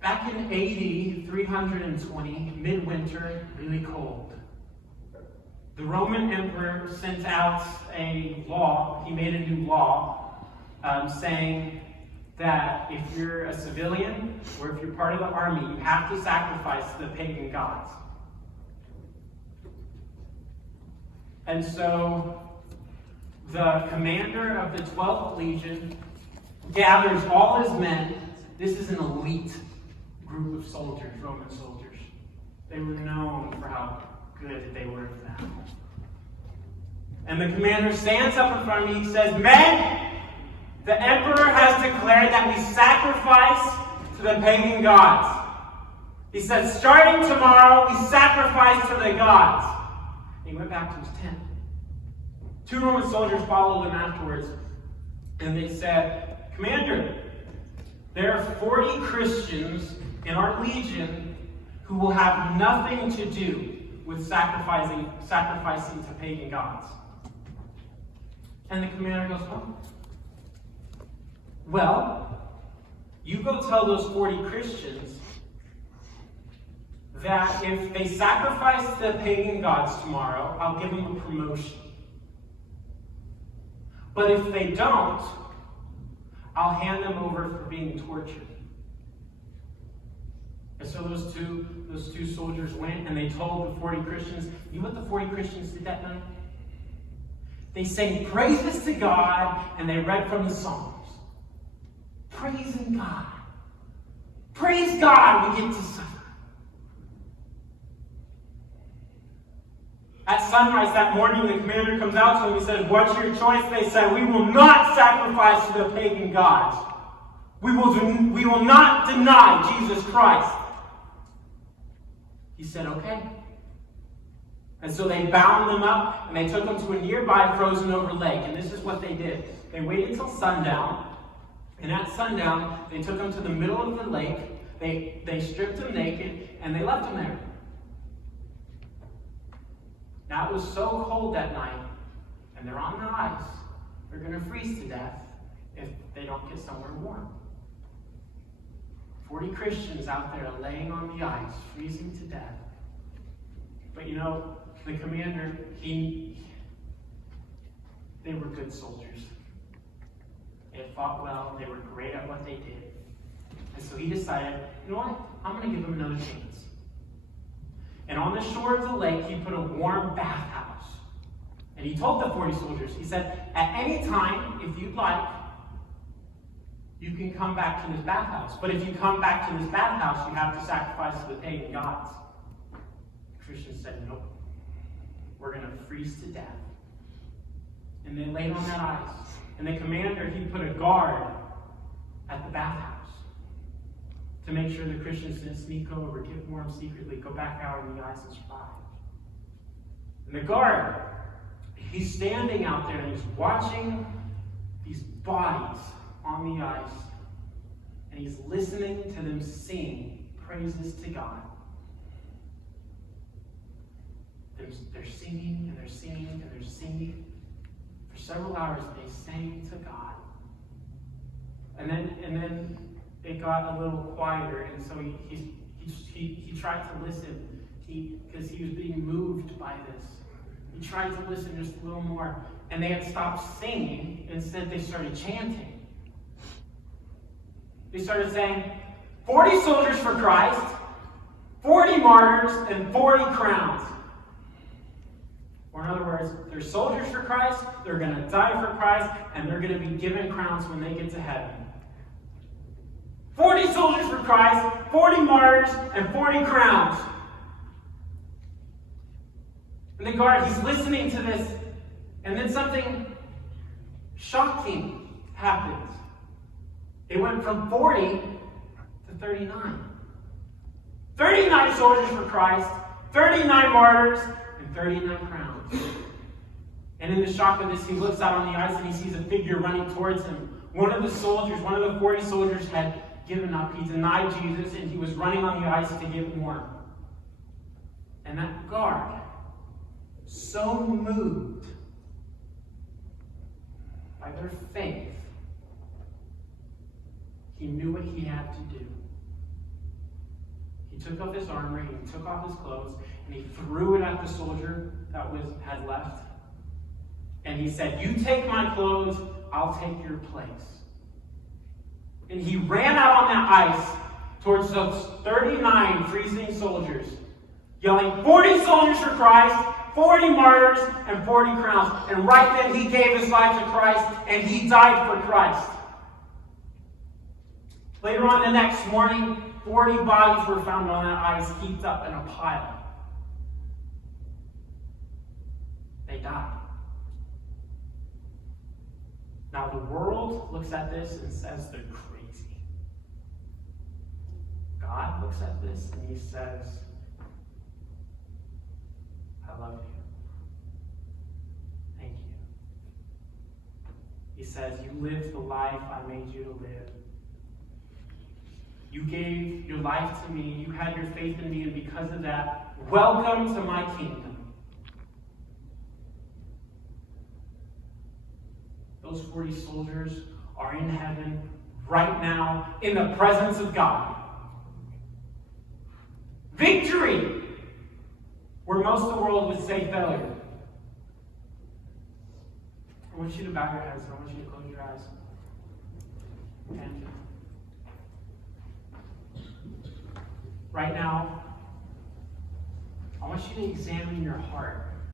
Back in AD 320, midwinter, really cold, the Roman emperor sent out a law. He made a new law saying that if you're a civilian or if you're part of the army, you have to sacrifice to the pagan gods. And so the commander of the 12th Legion gathers all his men. This is an elite group of soldiers, Roman soldiers. They were known for how good they were at battle. And the commander stands up in front of me. He says, "Men, the emperor has declared that we sacrifice to the pagan gods." He said, "Starting tomorrow, we sacrifice to the gods." And he went back to his tent. 2 Roman soldiers followed him afterwards, and they said, "Commander, there are 40 Christians in our legion who will have nothing to do with sacrificing to pagan gods." And the commander goes, "Oh, well, you go tell those 40 Christians that if they sacrifice to the pagan gods tomorrow, I'll give them a promotion. But if they don't, I'll hand them over for being tortured." And so those two soldiers went and they told the 40 Christians. You know what the 40 Christians did that night? They sang praises to God and they read from the Psalms. Praising God. Praise God, we get to suffer. At sunrise that morning, the commander comes out to them and says, "What's your choice?" They said, "We will not sacrifice to the pagan gods. We will not deny Jesus Christ." He said, "Okay." And so they bound them up and they took them to a nearby frozen over lake. And this is what they did. They waited till sundown. And at sundown, they took them to the middle of the lake. They stripped them naked and they left them there. Now it was so cold that night, and they're on the ice. They're going to freeze to death if they don't get somewhere warm. 40 Christians out there laying on the ice, freezing to death. But you know, the commander, they were good soldiers. They fought well, they were great at what they did. And so he decided, you know what? I'm going to give them another chance. And on the shore of the lake, he put a warm bathhouse. And he told the 40 soldiers, he said, "At any time, if you'd like, you can come back to this bathhouse. But if you come back to this bathhouse, you have to sacrifice to the pagan gods." The Christians said, "Nope. We're going to freeze to death." And they laid on that ice. And the commander, he put a guard at the bathhouse to make sure the Christians didn't sneak over, get warm secretly, go back out on the ice and survive. And the guard, he's standing out there and he's watching these bodies on the ice. And he's listening to them sing praises to God. They're singing and they're singing and they're singing. For several hours they sang to God. And then it got a little quieter, and so he tried to listen, because he was being moved by this. He tried to listen just a little more, and they had stopped singing. Instead, they started chanting. They started saying, 40 soldiers for Christ, 40 martyrs, and 40 crowns. Or in other words, they're soldiers for Christ, they're going to die for Christ, and they're going to be given crowns when they get to heaven. 40 soldiers for Christ, 40 martyrs, and 40 crowns. And the guard, he's listening to this, and then something shocking happens. It went from 40 to 39. 39 soldiers for Christ, 39 martyrs, and 39 crowns. And in the shock of this, he looks out on the ice and he sees a figure running towards him. One of the 40 soldiers had given up. He denied Jesus and he was running on the ice to get warm. And that guard, so moved by their faith, he knew what he had to do. took off his armor, and he took off his clothes, and he threw it at the soldier that had left. And he said, "You take my clothes, I'll take your place." And he ran out on that ice towards those 39 freezing soldiers, yelling, 40 soldiers for Christ, 40 martyrs, and 40 crowns. And right then he gave his life to Christ, and he died for Christ. Later on the next morning, 40 bodies were found on that ice, heaped up in a pile. They died. Now the world looks at this and says they're crazy. God looks at this and he says, "I love you. Thank you." He says, "You lived the life I made you to live. You gave your life to me. You had your faith in me, and because of that, welcome to my kingdom." Those 40 soldiers are in heaven right now in the presence of God. Victory! Where most of the world would say failure. I want you to bow your heads. I want you to close your eyes. And right now, I want you to examine your heart.